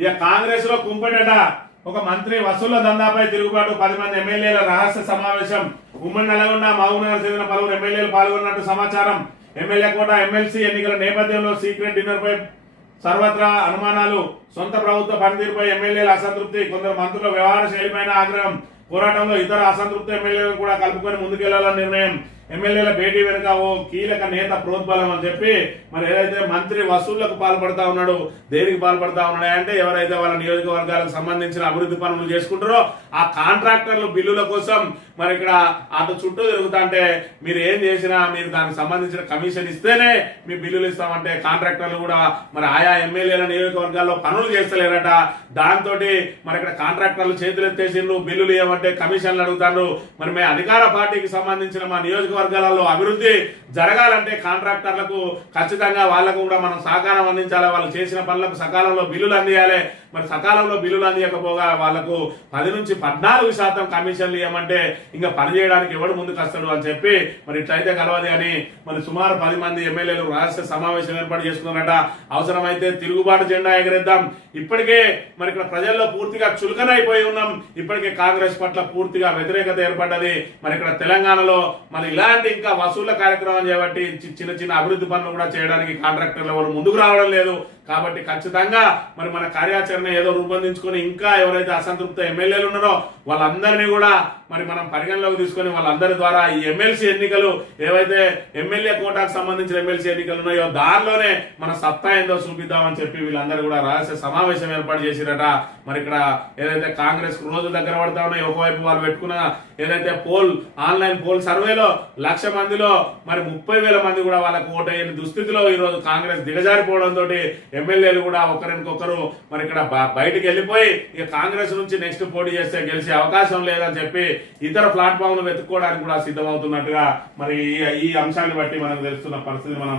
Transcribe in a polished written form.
ఇక కాంగ్రెస్ లో కుంపెడట ఒక మంత్రి వసూళ్ల దందాపై తిరుగుబాటు 10 మంది ఎమ్మెల్యేల రహస్య సమావేశం. ఉమ్మడి నల్గొండ మహబూబ్నగర్ చెందిన పలువురు ఎమ్మెల్యేలు పాల్గొన్నట్టు సమాచారం. ఎమ్మెల్యే కోట ఎమ్మెల్సీ ఎన్నికల నేపథ్యంలో సీక్రెట్ డిన్నర్ పై సర్వత్రా అనుమానాలు. సొంత ప్రభుత్వ పనితీరుపై ఎమ్మెల్యేల అసంతృప్తి. కొందరు మంత్రుల వ్యవహార శైలిపైన ఆగ్రహం. పోరాటంలో ఇతర అసంతృప్తి ఎమ్మెల్యేలను కూడా కలుపుకొని ముందుకెళ్లాలని నిర్ణయం. ఎమ్మెల్యేల భేటీ వెనుక ఓ కీలక నేత ప్రోద్బలం అని చెప్పి మరి ఏదైతే మంత్రి వసూళ్లకు పాల్పడతా ఉన్నాడు, దేనికి పాల్పడతా ఉన్నాడు అంటే ఎవరైతే వాళ్ళ నియోజకవర్గాలకు సంబంధించిన అభివృద్ధి పనులు చేసుకుంటారో ఆ కాంట్రాక్టర్లు బిల్లుల కోసం మరి ఇక్కడ అటు చుట్టూ తిరుగుతా అంటే మీరు ఏం చేసినా మీరు దానికి సంబంధించిన కమిషన్ ఇస్తేనే మీ బిల్లులు ఇస్తామంటే కాంట్రాక్టర్లు కూడా మరి ఆయా ఎమ్మెల్యేల నియోజకవర్గాల్లో పనులు చేస్తలేరట. దాంతో మరి ఇక్కడ కాంట్రాక్టర్లు చేతులు ఎత్తేసిండ్రు, బిల్లులు ఏమంటే కమిషన్లు అడుగుతారు. మరి మేము అధికార పార్టీకి సంబంధించిన మా నియోజకవర్గాలలో అభివృద్ధి జరగాలంటే కాంట్రాక్టర్లకు ఖచ్చితంగా వాళ్ళకు కూడా మనం సహకారం అందించాలి. వాళ్ళు చేసిన పనులకు సకాలంలో బిల్లులు అందియాలి. మరి సకాలంలో బిల్లులు అందియకపోగా వాళ్లకు 10 నుంచి 14% కమిషన్లు ఇవ్వమంటే ఇంకా పని చేయడానికి ఎవడు ముందుకు వస్తాడు అని చెప్పి మరి ఇట్లయితే కలవదు అని మరి సుమారు 10 మంది ఎమ్మెల్యేలు రహస్య సమావేశం ఏర్పాటు చేసుకున్నారట. అవసరమైతే తిరుగుబాటు జెండా ఎగరేద్దాం. ఇప్పటికే మరి ఇక్కడ ప్రజల్లో పూర్తిగా చులకనైపోయి ఉన్నాం. ఇప్పటికే కాంగ్రెస్ పట్ల పూర్తిగా వ్యతిరేకత ఏర్పడ్డది. మరి ఇక్కడ తెలంగాణలో మరి ఇలాంటి ఇంకా వసూళ్ల కార్యక్రమం చేపట్టి చిన్న చిన్న అభివృద్ధి పనులు కూడా చేయడానికి కాంట్రాక్టర్లు ఎవరు ముందుకు రావడం లేదు. కాబట్టి ఖచ్చితంగా మరి మన కార్యాచరణ ఏదో రూపొందించుకొని ఇంకా ఎవరైతే అసంతృప్త ఎమ్మెల్యేలు ఉన్నారో వాళ్ళందరినీ కూడా మరి మనం పరిగణలోకి తీసుకొని వాళ్ళందరి ద్వారా ఈ ఎమ్మెల్సీ ఎన్నికలు ఏవైతే ఎమ్మెల్యే కోటాకు సంబంధించిన ఎమ్మెల్సీ ఎన్నికలు ఉన్నాయో దానిలోనే మన సత్తా ఏందో చూపిద్దామని చెప్పి వీళ్ళందరూ కూడా రహస్య సమావేశం ఏర్పాటు చేసిరట. మరి ఇక్కడ ఏదైతే కాంగ్రెస్ రోజు దగ్గర పడతా ఉన్నాయో ఒకవైపు వాళ్ళు పెట్టుకున్న ఏదైతే ఆన్లైన్ పోల్ సర్వేలో 1,00,000 మందిలో మరి 30,000 మంది కూడా వాళ్ళకు ఓటయ్యే దుస్థితిలో ఈ రోజు కాంగ్రెస్ దిగజారిపోవడంతో ఎమ్మెల్యేలు కూడా ఒకరికొకరు మరి ఇక్కడ బయటికి వెళ్ళిపోయి ఇక కాంగ్రెస్ నుంచి నెక్స్ట్ పోటీ చేస్తే గెలిచే అవకాశం లేదని చెప్పి ఇతర ప్లాట్ఫామ్లు వెతుక్కోవడానికి కూడా సిద్ధమవుతున్నట్టుగా మరి ఈ అంశాన్ని బట్టి మనకు తెలుస్తున్న పరిస్థితి మనం